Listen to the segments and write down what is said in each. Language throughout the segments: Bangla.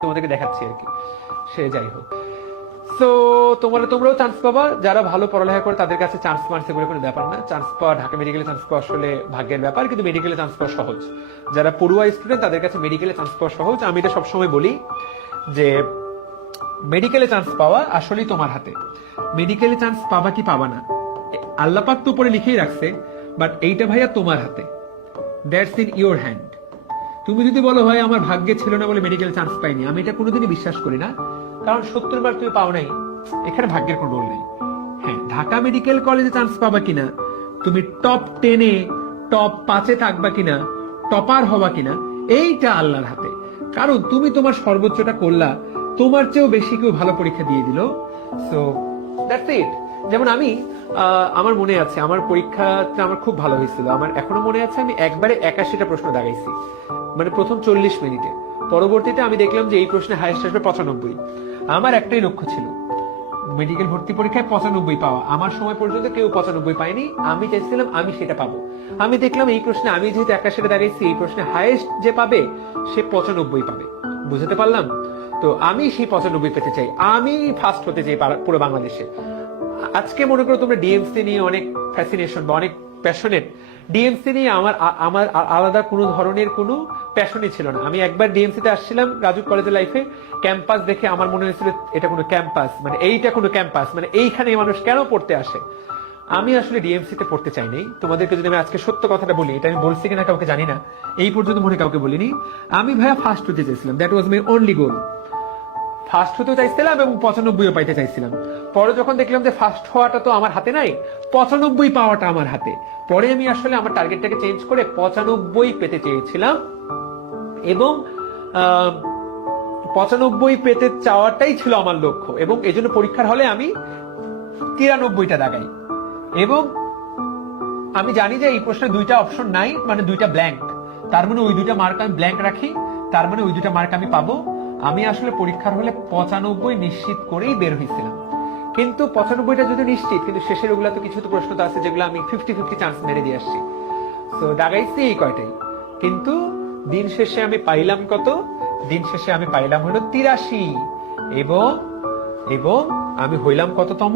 তোমাদেরকে দেখাচ্ছি আর কি। সে যাই হোক। তো তোমরা তোমরাও চান্স পাবা। যারা ভালো পড়ালেখা করে, তাদের কাছে চান্স মার্কস এগুলো কোনো ব্যাপার না। চান্স পাওয়া ঢাকা মেডিকেলে চান্স পাওয়া আসলে ভাগ্যের ব্যাপার, কিন্তু মেডিকেলে চান্স পাওয়া সহজ। যারা পড়ুয়া স্টুডেন্ট তাদের কাছে মেডিকেলে চান্স পাওয়া সহজ। আমি এটা সবসময় বলি যে মেডিকেলে চান্স পাওয়া আসলেই তোমার হাতে। মেডিকেলে চান্স পাবা কি পাবা না? আল্লাপাক তো উপরে লিখেই রাখছে বাট এইটা ভাইয়া তোমার হাতে। দ্যাটস ইন ইওর হ্যান্ড তুমি যদি বলো, ভাই, আমার ভাগ্যে ছিল না বলে মেডিকেল চান্স পাইনি। আমি এটা কোনোদিনই বিশ্বাস করি না। কারণ সত্তর বার তুমি পাও নাই, এখানে ভাগ্যের কোনো রোল নেই। হ্যাঁ ঢাকা মেডিকেল কলেজে চান্স পাবা কিনা, তুমি টপ টেনে টপ পাঁচে থাকবা কিনা টপার হবা কিনা, এইটা আল্লাহর হাতে। কারণ তুমি তোমার সর্বোচ্চটা করলা, তোমার চেয়েও বেশি কেউ ভালো পরীক্ষা দিয়ে দিল। সো দ্যাটস ইট যেমন আমি আমার মনে আছে, আমার পরীক্ষাটা আমার খুব ভালো হয়েছিল। আমার এখনও মনে আছে, আমি একবারে একাশিটা প্রশ্ন দাগাইছি। মানে প্রথম চল্লিশ মিনিটে। পরবর্তীতে আমি দেখলাম যে এই প্রশ্নে হাইয়েস্ট আসবে পঁচানব্বই। আমার একটাই লক্ষ্য ছিল মেডিকেল ভর্তি পরীক্ষায় পঁচানব্বই পাওয়া। আমার সময় পর্যন্ত কেউ পঁচানব্বই পায়নি। আমি চাইছিলাম আমি সেটা পাবো। আমি দেখলাম এই প্রশ্নে আমি যেহেতু একাশিটা দাঁড়িয়েছি, এই প্রশ্নে হাইয়েস্ট যে পাবে, সে পঁচানব্বই পাবে। বুঝতে পারলাম? তো আমি সেই পঁচানব্বই পেতে চাই। আমি ফার্স্ট হতে চাই পুরো বাংলাদেশে। আজকে মনে করো তোমরা ডিএমসি নিয়ে অনেক ফ্যাসিনেশন বা অনেক প্যাশনেট ডিএমসি নিয়ে আমার আমার আলাদা কোনো ধরনের কোনো প্যাশনই ছিল না। আমি একবার ডিএমসি তে আসছিলাম রাজু কলেজের লাইফে ক্যাম্পাস দেখে আমার মনে হয়েছিল এটা কোনো ক্যাম্পাস মানে এইটা কোনো ক্যাম্পাস মানে এইখানে মানুষ কেন পড়তে আসে? আমি আসলে ডিএমসি তে পড়তে চাই নাই। তোমাদেরকে যদি আমি আজকে সত্য কথাটা বলি, এটা আমি বলছি কিনা কাউকে জানি না। এই পর্যন্ত মনে কাউকে বলিনি। আমি ভাইয়া ফার্স্ট হতে চেয়েছিলাম that was my only goal first হতে চাইছিলাম এবং পঁচানব্বইও পাইতে চাইছিলাম। পরে যখন দেখলাম যে ফার্স্ট হওয়াটা তো আমার হাতে নাই, পঁচানব্বই পাওয়াটা আমার হাতে। পরে আমি আসলে আমার টার্গেটটাকে চেঞ্জ করে পঁচানব্বই পেতে চেয়েছিলাম এবং পঁচানব্বই পেতে চাওয়াটাই ছিল আমার লক্ষ্য এবং এই জন্য পরীক্ষার হলে আমি তিরানব্বইটা দাগাই এবং আমি জানি যে এই প্রশ্নে দুইটা অপশন নাই মানে দুইটা ব্ল্যাঙ্ক তার মানে ওই দুইটা মার্ক আমি ব্ল্যাঙ্ক রাখি, তার মানে ওই দুইটা মার্ক আমি পাবো। আমি আসলে পরীক্ষার হলে পঁচানব্বই নিশ্চিত করেই বের হয়েছিলাম। কিন্তু পঁচানব্বইটা যদি নিশ্চিত, কিন্তু শেষের ওগুলা তো কিছু তো প্রশ্ন তো আছে যেগুলো আমি ফিফটি ফিফটি চান্স মেরে দিয়ে আসছি। তো দাগাইছি এই কয়টাই। কিন্তু দিন শেষে আমি পাইলাম কত? দিন শেষে আমি পাইলাম হলো তিরাশি। এবং এবং আমি হইলাম কততম?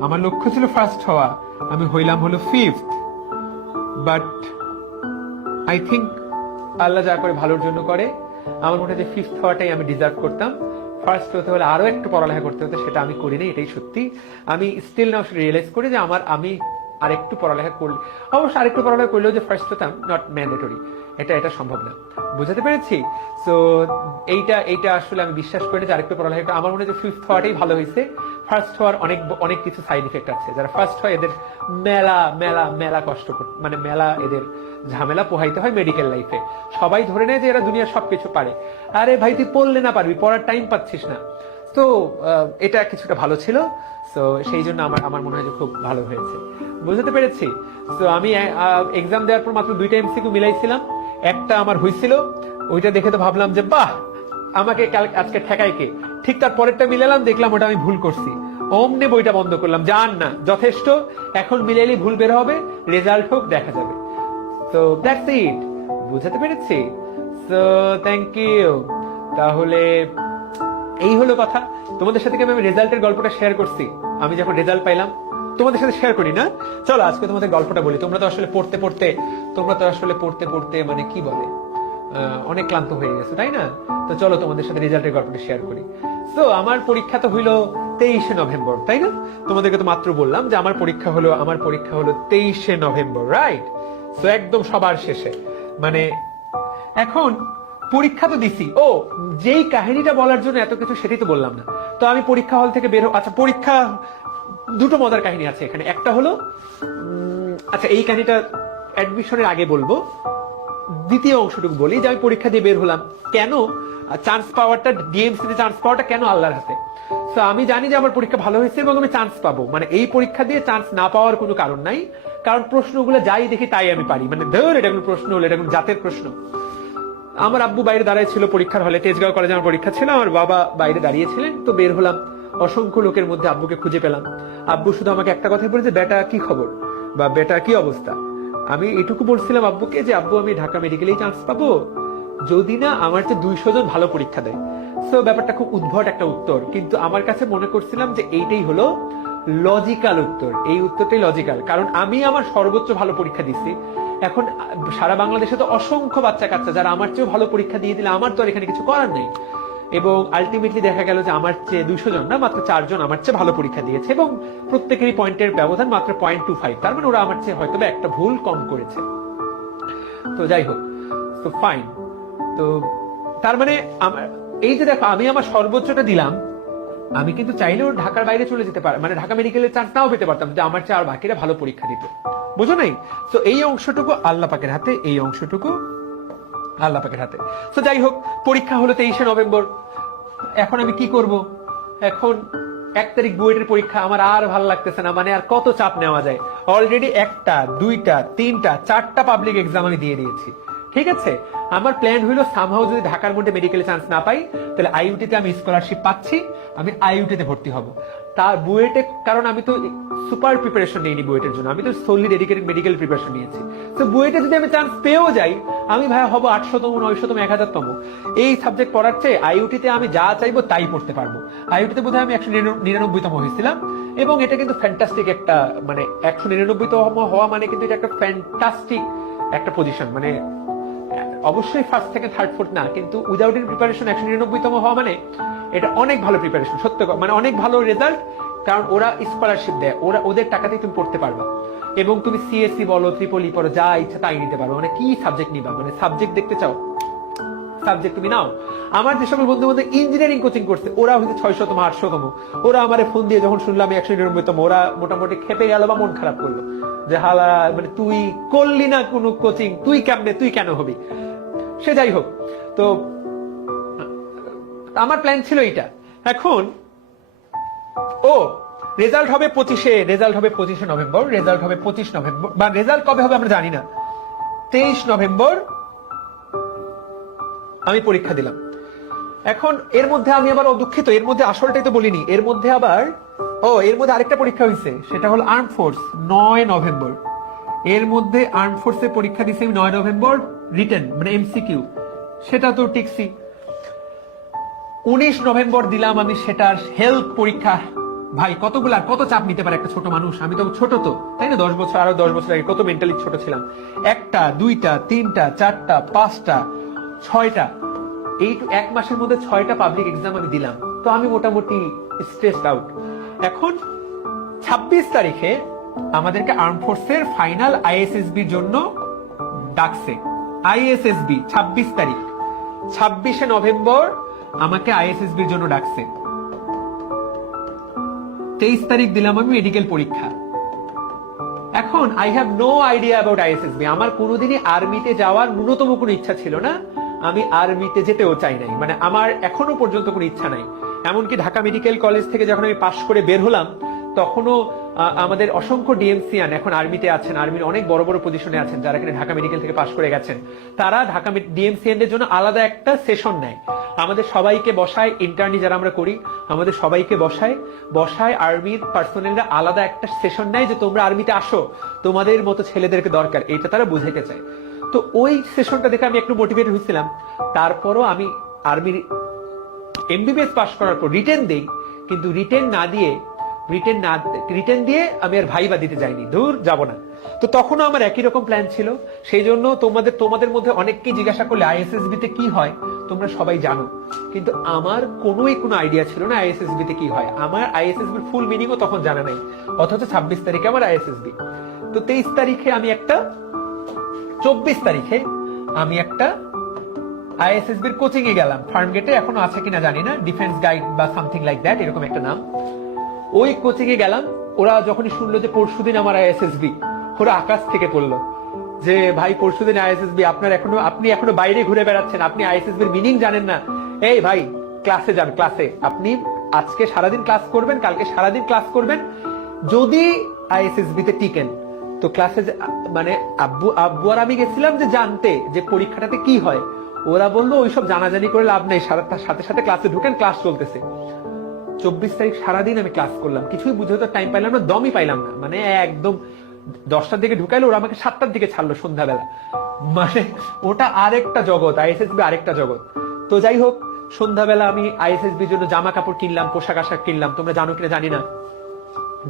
আমার লক্ষ্য ছিল ফার্স্ট হওয়া। আমি হইলাম হলো ফিফথ বাট আই থিঙ্ক আল্লাহ যা করে ভালোর জন্য করে। আমার মনে হয় যে ফিফথ হওয়াটাই আমি ডিজার্ভ করতাম। ফার্স্ট হতে হলে আরও একটু পড়ালেখা করতে হতো, সেটা আমি করিনি, এটাই সত্যি। আমি স্টিল নাও রিয়েলাইজ করি যে আমার, আমি আরেকটু পড়ালেখা করলে অবশ্য আরেকটু পড়ালেখা করলেও যে ফার্স্ট হতাম নট ম্যান্ডেটরি এটা এটা সম্ভব না। বুঝাতে পেরেছি? সো এইটা এইটা আসলে আমি বিশ্বাস করি যে আরেকটু পড়ালেখা আমার মনে হয় ফিফথ হওয়াটাই ভালো হয়েছে। ফার্স্ট হওয়ার অনেক অনেক কিছু সাইড ইফেক্ট আছে। যারা ফার্স্ট হয়, এদের মেলা মেলা মেলা কষ্ট মানে মেলা এদের ঝামেলা পোহাইতে হয় মেডিকেল লাইফে সবাই ধরে নেয় যে এরা দুনিয়া সবকিছু পারে। আরে ভাই, তুই পড়লে না পারবি, পড়ার টাইম পাচ্ছিস না। তো এটা কিছুটা ভালো ছিল। তো সেই জন্য আমার আমার মনে হয় যে খুব ভালো হয়েছে। বুঝতে পেরেছি? তো আমি এক্সাম দেওয়ার পর মাত্র দুইটা এমসিকিউ মিলাইছিলাম। একটা আমার হয়েছিল ওইটা দেখে তো ভাবলাম যে, বাহ! আমাকে কাল, আজকে ঠেকাই কে? ঠিক তার পরেরটা মিলালাম, দেখলাম ওটা আমি ভুল করছি। অমনে বইটা বন্ধ করলাম। জান না, যথেষ্ট। এখন মিলাইলে ভুল বের হবে, রেজাল্ট হোক, দেখা যাবে। তো দ্যাটস ইট বুঝাতে পেরেছি? সো থ্যাংক ইউ তাহলে এই হলো কথা। তোমাদের সাথে আমি রেজাল্টের গল্পটা শেয়ার করছি? আমি যখন রেজাল্ট পাইলাম, তোমাদের সাথে শেয়ার করি, না? চলো, আজকে তোমাদের গল্পটা বলি। তোমরা তো আসলে পড়তে পড়তে, তোমরা তো আসলে পড়তে পড়তে মানে কি বলে? অনেক ক্লান্ত হয়ে গেছে, তাই না? তো চলো, তোমাদের সাথে রেজাল্টের গল্পটা শেয়ার করি। তো আমার পরীক্ষা তো হইল তেইশে নভেম্বর, তাই না? তোমাদেরকে তো মাত্র বললাম যে আমার পরীক্ষা হলো, আমার পরীক্ষা হলো তেইশে নভেম্বর রাইট তো একদম সবার শেষে। মানে এখন পরীক্ষা তো দিছি। ও, যেই কাহিনীটা বলার জন্য এত কিছু সেটাই তো বললাম না। তো আমি পরীক্ষা হল থেকে বের আচ্ছা পরীক্ষা, দুটো মজার কাহিনী আছে এখানে। একটা হলো আচ্ছা এই কাহিনীটা অ্যাডমিশনের আগে বলব। দ্বিতীয় অংশটুকু বলি, যে আমি পরীক্ষা দিয়ে বের হলাম। কেন? চান্স পাওয়ারটা ডিএমসি তে চান্স পাওয়াটা কেন আল্লাহর হাতে? তো আমি জানি যে আমার পরীক্ষা ভালো হয়েছে এবং আমি চান্স পাবো। মানে এই পরীক্ষা দিয়ে চান্স না পাওয়ার কোনো কারণ নাই। কারণ প্রশ্নগুলো যাই দেখি তাই আমি পারি। মানে ধর, এটা কোনো প্রশ্ন হলো, এটা কোনো জাতের প্রশ্ন। আমার আব্বু বাইরে দাঁড়ায় ছিল পরীক্ষার হলে। তেজগাঁও কলেজে আমার পরীক্ষা ছিল, আমার বাবা বাইরে দাঁড়িয়েছিলেন, তো বের হলাম। অসংখ্য লোকের মধ্যে আব্বুকে খুঁজে পেলাম। আব্বু শুধু আমাকে একটা কথাই বলেছে, বেটা, কি খবর? বা বেটা, কি অবস্থা? আমি এটুকু বলছিলাম আব্বুকে যে, আব্বু, আমি ঢাকা মেডিকেলেই চান্স পাবো? যদি না, আমার যে দুইশো জন ভালো পরীক্ষা দেয়। সো ব্যাপারটা খুব উদ্ভট একটা উত্তর। কিন্তু আমার কাছে মনে করছিলাম যে, এইটাই হলো লজিক্যাল উত্তর। এই উত্তরটাই লজিক্যাল কারণ আমি আমার সর্বোচ্চ ভালো পরীক্ষা দিচ্ছি। এখন সারা বাংলাদেশে তো অসংখ্য বাচ্চা কাচ্চা যারা আমার চেয়েও ভালো পরীক্ষা দিয়ে দিলে আমার তো আর এখানে কিছু করার নেই। এবং আলটিমেটলি দেখা গেল যে আমার চেয়ে দুশো জন না, মাত্র চারজন আমার চেয়ে ভালো পরীক্ষা দিয়েছে এবং প্রত্যেকেরই পয়েন্টের ব্যবধান মাত্র পয়েন্ট টু ফাইভ তার মানে ওরা আমার চেয়ে হয়তো একটা ভুল কম করেছে। তো যাই হোক, তো ফাইন তো তার মানে আমার, এই যে দেখো, আমি আমার সর্বোচ্চটা দিলাম আমি কিন্তু চাইলেও ঢাকার বাইরে চলে যেতে পার মানে ঢাকা মেডিকেলের চান্স নাও পেতে পারতাম যে আমার চেয়ে আর বাকিরা ভালো পরীক্ষা দিত। বুঝো নাই? তো এই অংশটুকু আল্লাহ পাকের হাতে, এই অংশটুকু আল্লাহ পাকের হাতে। তো যাই হোক, পরীক্ষা হলো তেইশে নভেম্বর। এখন আমি কি করব? এখন এক তারিখ বুয়েটের পরীক্ষা, আমার আর ভালো লাগতেছে না মানে আর কত চাপ নেওয়া যায়? অলরেডি একটা, দুইটা, তিনটা, চারটা পাবলিক এক্সাম আমি দিয়ে দিয়েছি। ঠিক আছে? আমার প্ল্যান হইল সামহাও যদি ঢাকার মধ্যে মেডিকেলে চান্স না পাই, তাহলে আইইউটিতে আমি স্কলারশিপ পাচ্ছি, আমি আইইউটিতে ভর্তি হব। তার বুয়েটে, কারণ আমি তো সুপার প্রিপারেশন নিইনি বুয়েটের জন্য। আমি তো সোনলি ডেডিকেটেড মেডিকেল প্রিপারেশন নিয়েছি। তো বুয়েটে যদি আমি চান্স পেয়েও যাই, আমি ভাই হব আটশোতম, নয়শোতম এক হাজারতম এই সাবজেক্ট পড়ার চেয়ে আইইউটিতে আমি যা চাইব তাই পড়তে পারব। আইইউটিতে বোধহয় আমি একশো নিরানব্বইতম হয়েছিলাম। এবং এটা কিন্তু ফ্যান্টাস্টিক একটা মানে একশো নিরানব্বইতম হওয়া মানে কিন্তু এটা একটা ফ্যান্টাস্টিক একটা পজিশন মানে অবশ্যই ফার্স্ট থেকে থার্ড ফোর্থ না, কিন্তু উইদাউট ইন প্রিপারেশন একশো নিরানব্বইতম হওয়া মানে এটা অনেক ভালো প্রিপারেশন সত্য মানে অনেক ভালো রেজাল্ট কারণ ওরা স্কলারশিপ দেয়, ওরা ওদের টাকাতেই তুমি পড়তে পারবা। এবং তুমি সিএসসি বলো ত্রিপলি পড়ো, যা ইচ্ছা তাই নিতে পারো মানে কি সাবজেক্ট নিবা? মানে সাবজেক্ট দেখতে চাও? সাবজেক্ট তুমি নাও। আমার যে সকল বন্ধু বান্ধব ইঞ্জিনিয়ারিং কোচিং করছে ওরা হচ্ছে ছয়শতম, আটশোতম। ওরা আমার ফোন দিয়ে যখন শুনলাম একশো নিরানব্বইতম, ওরা মোটামুটি খেপে গেল বা মন খারাপ করল। যে হালা মানে তুই করলি না কোনো কোচিং তুই কেমনে, তুই কেন হবি? সে যাই হোক। তো, আমার প্ল্যান ছিল এইটা। এখন, ও রেজাল্ট হবে পঁচিশে রেজাল্ট হবে পঁচিশে নভেম্বর রেজাল্ট হবে পঁচিশ নভেম্বর, বা রেজাল্ট কবে হবে আমরা জানি না। তেইশ নভেম্বর আমি পরীক্ষা দিলাম। এখন, এর মধ্যে আমি আবার অদুঃখিত, এর মধ্যে আসলটাই তো বলিনি। এর মধ্যে আবার, ও, এর মধ্যে আরেকটা পরীক্ষা হয়েছে, সেটা হলো আর্ম ফোর্স নয় নভেম্বর। এর মধ্যে আর্ম ফোর্সের পরীক্ষা দিয়েছি আমি নয় নভেম্বর রিটেন মানে এমসিকিউ সেটা তো টিকছি উনিশ নভেম্বর দিলাম আমি সেটার হেলথ পরীক্ষা। ভাই, কতগুলা, কত চাপ নিতে পারে একটা ছোট মানুষ? আমি তো ছোট তো, তাই না? দশ বছর, আরও দশ বছর আগে কত মেন্টালি ছোট ছিলাম। একটা, দুইটা, তিনটা, চারটা, পাঁচটা, ছয়টা। এই এক মাসের মধ্যে ছয়টা পাবলিক এক্সাম আমি দিলাম। তো আমি মোটামুটি স্ট্রেসড আউট এখন ছাব্বিশ তারিখে আমাদেরকে আর্ম ফোর্সের ফাইনাল আইএসএসবির জন্য ডাকছে। আইএসএসবি, ছাব্বিশ তারিখ। ছাব্বিশে নভেম্বর আমাকে আইএসএসবির জন্য ডাকছে। তেইশ তারিখ দিলাম আমি মেডিকেল পরীক্ষা। এখন I have no idea about ISSB. আমার কোনোদিনই আর্মিতে যাওয়ার ন্যূনতম কোনো ইচ্ছা ছিল না। আমি আর্মিতে যেতেও চাই নাই। মানে আমার এখনও পর্যন্ত কোনো ইচ্ছা নাই। এমনকি ঢাকা মেডিকেল কলেজ থেকে যখন আমি পাশ করে বের হলাম তখনও আমাদের অসংখ্য ডিএমসিয়ান এখন আর্মিতে আছেন, আর্মির অনেক বড় বড় পজিশনে আছেন, যারা কিনা ঢাকা মেডিকেল থেকে পাশ করে গেছেন। তারা ঢাকা ডিএমসিয়ানদের জন্য আলাদা একটা সেশন নেয়। আমাদের সবাইকে বসায় ইন্টার্নি যারা আমরা করি, আমাদের সবাইকে বসায়। বসায় আর্মির পার্সোনালরা আলাদা একটা সেশন নেয় যে তোমরা আর্মিতে আসো, তোমাদের মতো ছেলেদেরকে দরকার, এটা তারা বুঝাইতে চায়। তো ওই সেশনটা দেখে আমি একটু মোটিভেট হয়েছিলাম। তারপরও আমি আর্মির এমবিবিএস পাশ করার পর রিটেন দেই, কিন্তু রিটেন না দিয়ে রিটেন না রিটেন দিয়ে আমি আর ভাইবা দিতে যাইনি। দূর যাব না। তো তখনও আমার একই রকম প্ল্যান ছিল। সেই জন্য তোমাদের তোমাদের মধ্যে অনেককেই জিজ্ঞাসা করলে আইএসএসবি তে কি হয়? তোমরা সবাই জানো। কিন্তু আমার কোনোই কোনো আইডিয়া ছিল না আইএসএসবি তে কি হয়। আমার আইএসএসবি ফুল মিনিংও তখন জানা নাই। অথচ ছাব্বিশ তারিখে আমার আইএসএসবি তো তেইশ তারিখে আমি একটা, চব্বিশ তারিখে আমি একটা আইএসএসবির কোচিং এ গেলাম। ফার্ম গেটে এখনও আছে কিনা জানি না। ডিফেন্স গাইড বা সামথিং লাইক দ্যাট এরকম একটা নাম। ওই কোচিং এ গেলাম, ওরা যখনই শুনলো যে পরশুদিন আমার আইএসএসবি ওরা আকাশ থেকে পড়ল যে, ভাই, পরশুদিন আইএসএসবি আপনার এখনও, আপনি এখনও বাইরে ঘুরে বেড়াচ্ছেন, আপনি আইএসএসবির মিনিং জানেন না। এই ভাই ক্লাসে যান ক্লাসে আপনি আজকে সারাদিন ক্লাস করবেন, কালকে সারাদিন ক্লাস করবেন, যদি আইএসএসবি তে টিকেন। তো ক্লাসে মানে আব্বু আব্বু আর আমি গেছিলাম যে জানতে যে পরীক্ষাটাতে কি হয়। ওরা বলল, ওইসব জানাজানি করে লাভ নেই সাথে সাথে ক্লাসে ঢুকেন ক্লাস চলতেছে। চব্বিশ তারিখ সারাদিন আমি ক্লাস করলাম। কিছুই বুঝে তো টাইম পাইলাম না, দমই পাইলাম না। মানে একদম দশটার দিকে ঢুকাইলো, ওরা আমাকে সাতটার দিকে ছাড়লো সন্ধ্যাবেলা। মানে ওটা আরেকটা জগৎ আইএসএসবি আরেকটা জগৎ। তো যাই হোক, সন্ধ্যাবেলা আমি আইএসএসবির জন্য জামা কাপড় কিনলাম, পোশাক আশাক কিনলাম। তোমরা জানো কিনা জানি না।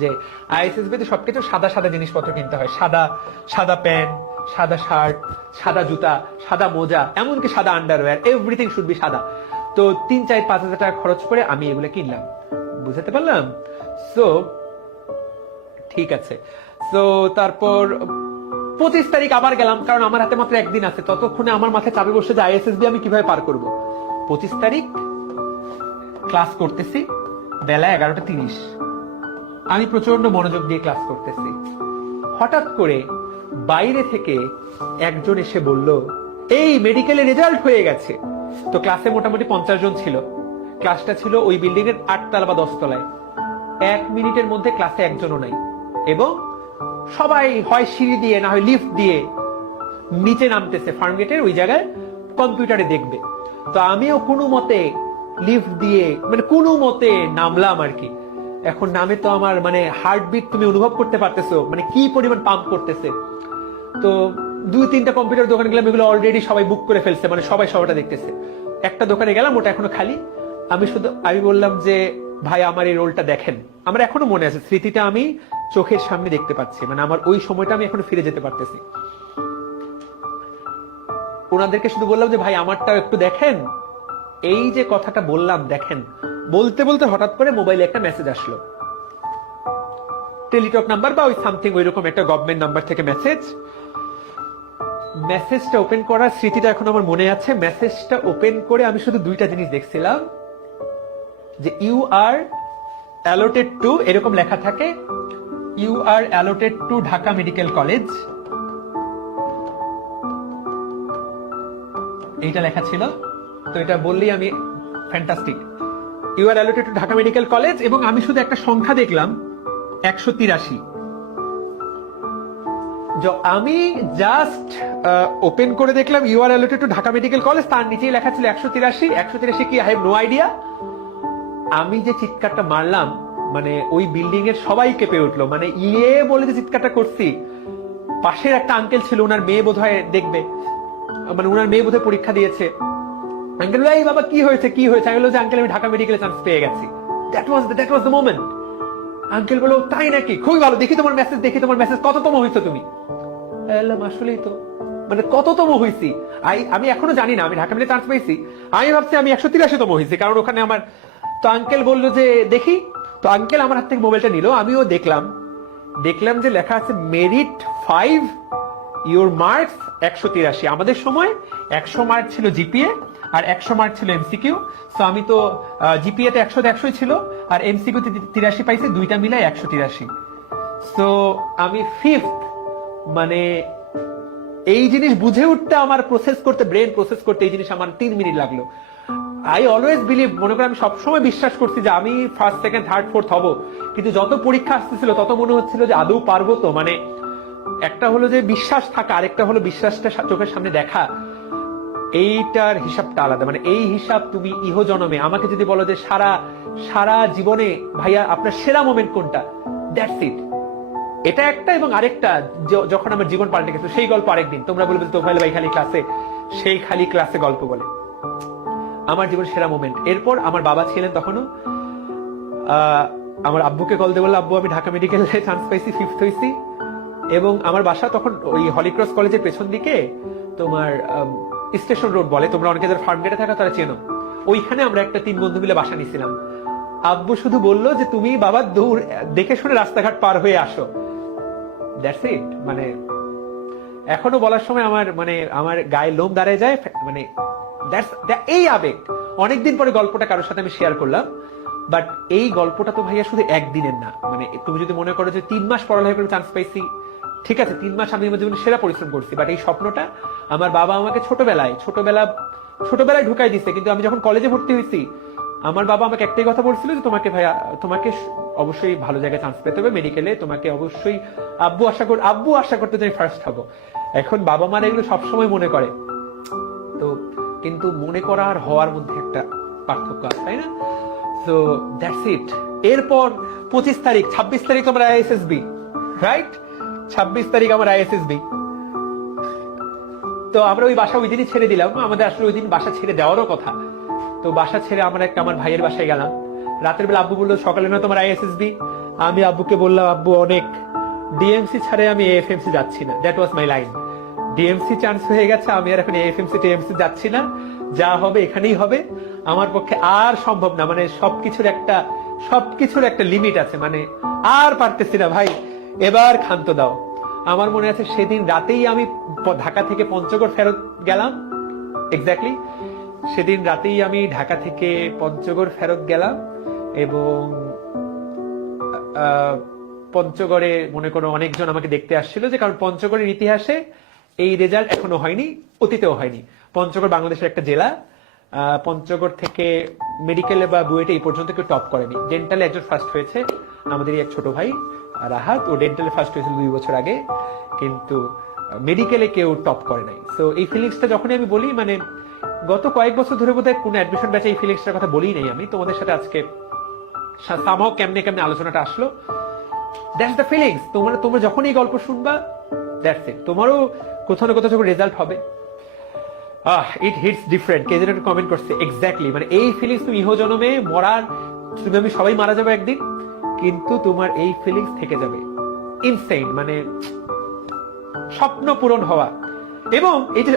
যে আইএসএসবি তে সবকিছু সাদা সাদা জিনিসপত্র কিনতে হয়। সাদা সাদা প্যান্ট, সাদা শার্ট, সাদা জুতা, সাদা মোজা, এমনকি সাদা আন্ডারওয়্যার এভরিথিং শুড বি সাদা। তো তিন চার পাঁচ হাজার টাকা খরচ করে আমি এগুলো কিনলাম। বুঝাতে পারলাম? সো ঠিক আছে। তো তারপর পঁচিশ তারিখ আবার গেলাম, কারণ আমার হাতে মাত্র একদিন আছে। ততক্ষণে আমার মাথায় চাপে বসে যে আইএসএসবি আমি কীভাবে পার করব? পঁচিশ তারিখ ক্লাস করতেছি, বেলা এগারোটা তিরিশ। আমি প্রচণ্ড মনোযোগ দিয়ে ক্লাস করতেছি। হঠাৎ করে বাইরে থেকে একজন এসে বলল, এই মেডিকেলে রেজাল্ট হয়ে গেছে। তো ক্লাসে মোটামুটি পঞ্চাশ জন ছিল। ক্লাসটা ছিল ওই বিল্ডিং এর আটতলা বা দশতলায়। এক মিনিটের মধ্যে ক্লাসে একজনও নাই। এবং সবাই হয় সিঁড়ি দিয়ে, না হয় লিফট দিয়ে নিচে নামতেছে ফার্মগেটের ওই জায়গায় কম্পিউটারে দেখবে। তো আমিও কোনো মতে লিফট দিয়ে মানে কোনো মতে নামলাম আর কি। এখন নামে তো আমার মানে হার্টবিট তুমি অনুভব করতে পারতেছো মানে কি পরিমাণ পাম্প করতেছে। তো দুই তিনটা কম্পিউটার দোকান গেলাম, এগুলো অলরেডি সবাই বুক করে ফেলছে মানে সবাই সবাইটা দেখতেছে। একটা দোকানে গেলাম, ওটা এখনও খালি। আমি শুধু, আমি বললাম যে, ভাই, আমার এই রোলটা দেখেন। আমার এখনও মনে আছে, স্মৃতিটা আমি চোখের সামনে দেখতে পাচ্ছি মানে আমার ওই সময়টা আমি এখনও ফিরে যেতে পারতেছি। ওনাদেরকে শুধু বললাম যে, ভাই, আমারটাও একটু দেখেন। এই যে কথাটা বললাম, দেখেন, বলতে বলতে হঠাৎ করে মোবাইলে একটা মেসেজ আসলো। টেলিটক নাম্বার বা ওই সামথিং ওই রকম একটা গভর্নমেন্ট নাম্বার থেকে মেসেজ মেসেজটা ওপেন করার স্মৃতিটা এখন আমার মনে আছে। মেসেজটা ওপেন করে আমি শুধু দুইটা জিনিস দেখছিলাম। যে ইউ আর অ্যালোটেড টু এরকম লেখা থাকে you are allotted to Dhaka medical college. এইটা লেখা ছিল। তো এটা বললেই আমি fantastic you are allotted to Dhaka medical college এবং আমি শুধু একটা সংখ্যা দেখলাম, একশো তিরাশি। আমি জাস্ট ওপেন করে দেখলাম you are allotted to Dhaka medical college তার নিচেই লেখা ছিল একশো তিরাশি একশো তিরাশি কি আই হ্যাভ নো আইডিয়া আমি যে চিৎকারটা মারলাম মানে ওই বিল্ডিং এর সবাই কেঁপে উঠল মানে ইয়ে বলে যে চিৎকারটা করছি, পাশের একটা আঙ্কেল ছিল, ওনার মেয়ে বোধহয় দেখবে মানে ওনার মেয়ে বোধহয় পরীক্ষা দিয়েছে। আঙ্কেল এই বাবা, কি হয়েছে কি হয়েছে? আমি বললাম যে আঙ্কেল আমি ঢাকা মেডিকেলে চান্স পেয়ে গেছি। That was that was the moment uncle বলো তাই নাকি? খুবই ভালো। দেখি তোমার মেসেজ দেখি তোমার মেসেজ কততম হয়েছে তুমি? এলাম আসলেই তো মানে কততম হয়েছি আই- আমি এখনও জানি না, আমি ঢাকা মেডিকেলে চান্স পেয়েছি। আমি ভাবছি আমি একশো তিরাশিতম হয়েছি কারণ ওখানে আমার তো আঙ্কেল বলল যে, দেখি। তো আঙ্কেল আমার হাত থেকে মোবাইলটা নিল, আমিও দেখলাম। দেখলাম যে লেখা আছে, মেরিট ফাইভ ইউর মার্কস একশো তিরাশি। আমাদের সময় একশো মার্ক ছিল জিপিএ আর একশো মার্ক ছিল এমসিকিউ। তো আমি তো জিপিএ তে একশো একশোই ছিল। আর এমসিকিউ তে তিরাশি পাইছি, দুইটা মিলাই একশো তিরাশি। তো আমি ফিফথ মানে এই জিনিস বুঝে উঠতে আমার প্রসেস করতে ব্রেন প্রসেস করতে এই জিনিস আমার তিন মিনিট লাগল। আই অলওয়েজ বিলিভ মনে করে আমি সবসময় বিশ্বাস করছি যে আমি ফার্স্ট সেকেন্ড থার্ড ফোর্থ হব। কিন্তু যত পরীক্ষা আসতেছিল, তত মনে হচ্ছিল যে আদৌ পারব তো। মানে একটা হলো যে বিশ্বাস থাকা, আরেকটা হলো বিশ্বাসটা চোখের সামনে দেখা। এইটার হিসাবটা আলাদা। মানে এই হিসাব তুমি ইহ জনমে আমাকে যদি বলো যে সারা সারা জীবনে ভাইয়া আপনার সেরা মোমেন্ট কোনটা? দ্যাটস ইট এটা একটা এবং আরেকটা যখন আমার জীবন পাল্টে গেছে, সেই গল্প আরেকদিন। তোমরা বলবে তো ভাই খালি ক্লাসে সেই খালি ক্লাসে গল্প বলে। আমার জীবনের সেরা মোমেন্ট এরপর আমার বাবা ছিলেন তখনও আমার আব্বুকে কল বলল, আব্বু, আমি ঢাকা মেডিকেলে চান্স পাইছি ফিফথ হয়েছি এবং আমার বাসা তখন ওই হলিক্রস কলেজের পেছন দিকে, তোমার স্টেশন রোড বলে, তোমরা অনেকে যারা ফার্ম গেটে থাকা তারা চেনো। ওইখানে আমরা একটা তিন বন্ধু মিলে বাসা নিছিলাম আব্বু শুধু বলল যে, তুমি বাবা দূর, দেখে শুনে রাস্তাঘাট পার হয়ে আসো। দ্যাটস ইট মানে এখনও বলার সময় আমার মানে আমার গায়ে লোম দাঁড়ায় যায় মানে এই আবেগ। অনেকদিন পরে গল্পটা কারোর সাথে আমি শেয়ার করলাম বাট এই গল্পটা তো ভাইয়া শুধু একদিনের না। মানে তুমি যদি মনে করো যে, তিন মাস পড়ালেখা করে চান্স পাইছি, ঠিক আছে, তিন মাস আমি আমার জীবনে সেরা পরিশ্রম করছি বাট এই স্বপ্নটা আমার বাবা আমাকে ছোটবেলায়, ছোটবেলা, ছোটবেলায় ঢুকাই দিচ্ছে কিন্তু আমি যখন কলেজে ভর্তি হয়েছি, আমার বাবা আমাকে একটাই কথা বলছিল যে তোমাকে ভাইয়া, তোমাকে অবশ্যই ভালো জায়গায় চান্স পেতে হবে মেডিকেলে তোমাকে অবশ্যই আব্বু আশা কর, আব্বু আশা করতে তুমি ফার্স্ট হব। এখন বাবা মারা এগুলো সবসময় মনে করে। তো, কিন্তু মনে করা আর হওয়ার মধ্যে একটা পার্থক্য আছে, তাই না? সো দ্যাটস ইট এরপর পঁচিশ তারিখ, ছাব্বিশ তারিখ তোমার আইএসএসবি রাইট ছাব্বিশ তারিখ আমার আইএসএসবি তো আমরা ওই বাসা ওই দিনই ছেড়ে দিলাম। আমাদের আসলে ওই দিন বাসা ছেড়ে দেওয়ারও কথা। তো বাসা ছেড়ে আমরা একটা আমার ভাইয়ের বাসায় গেলাম। রাতের বেলা আব্বু বলল, সকালে না তোমার আইএসএসবি আমি আব্বুকে বললাম, আব্বু, অনেক ডিএমসি ছাড়ে আমি এএফএমসি যাচ্ছি না। That was my line DMC chance হয়ে গেছে, আমি আর এখন এএফএমসি টিএমসি যাচ্ছি না। যা হবে এখানেই হবে। আমার পক্ষে আর সম্ভব না। মানে সবকিছুর একটা সবকিছুর একটা লিমিট আছে। মানে আর পারতেছি না, ভাই। এবার ক্ষান্ত দাও। আমার মনে আছে সেদিন রাতেই আমি ঢাকা থেকে পঞ্চগড় ফেরত গেলাম। এক্স্যাক্টলি সেদিন রাতেই আমি ঢাকা থেকে পঞ্চগড় ফেরত গেলাম এবং পঞ্চগড়ে মনে করো অনেকজন আমাকে দেখতে আসছিল যে, কারণ পঞ্চগড়ের ইতিহাসে এই রেজাল্ট এখনও হয়নি, অতীতেও হয়নি। পঞ্চগড় বাংলাদেশের একটা জেলা। পঞ্চগড় থেকে মেডিকেলে বা বুয়েটে এই পর্যন্ত কেউ টপ করেনি। ডেন্টালে একজন ফার্স্ট হয়েছে, আমাদেরই এক ছোট ভাই। রাহাত ও ডেন্টালে ফার্স্ট হয়েছিল দুই বছর আগে, কিন্তু মেডিকেলে কেউ টপ করে নাই। তো এই ফিলিংসটা যখনই আমি বলি মানে গত কয়েক বছর ধরে বোধহয় কোনো অ্যাডমিশন ব্যাচে এই ফিলিংসটার কথা বলি নাই আমি। তোমাদের সাথে আজকে সামাও কেমনে কেমনে আলোচনাটা আসলো। দ্যাটস দ্য ফিলিংস তোমরা তোমরা যখন এই গল্প শুনবা দ্যাটস ইট তোমারও কোথাও না কোথাও যখন রেজাল্ট হবে, আহ ইট হিটস ডিফারেন্ট কে কমেন্ট করছে এক্স্যাক্টলি মানে এই ফিলিংস তুমি ইহ জনমে মরার, তুমি আমি সবাই মারা যাবে একদিন। কিন্তু তোমার এই ফিলিংস থেকে যাবে। ইনসেইন মানে স্বপ্ন পূরণ হওয়া। এবং এই যে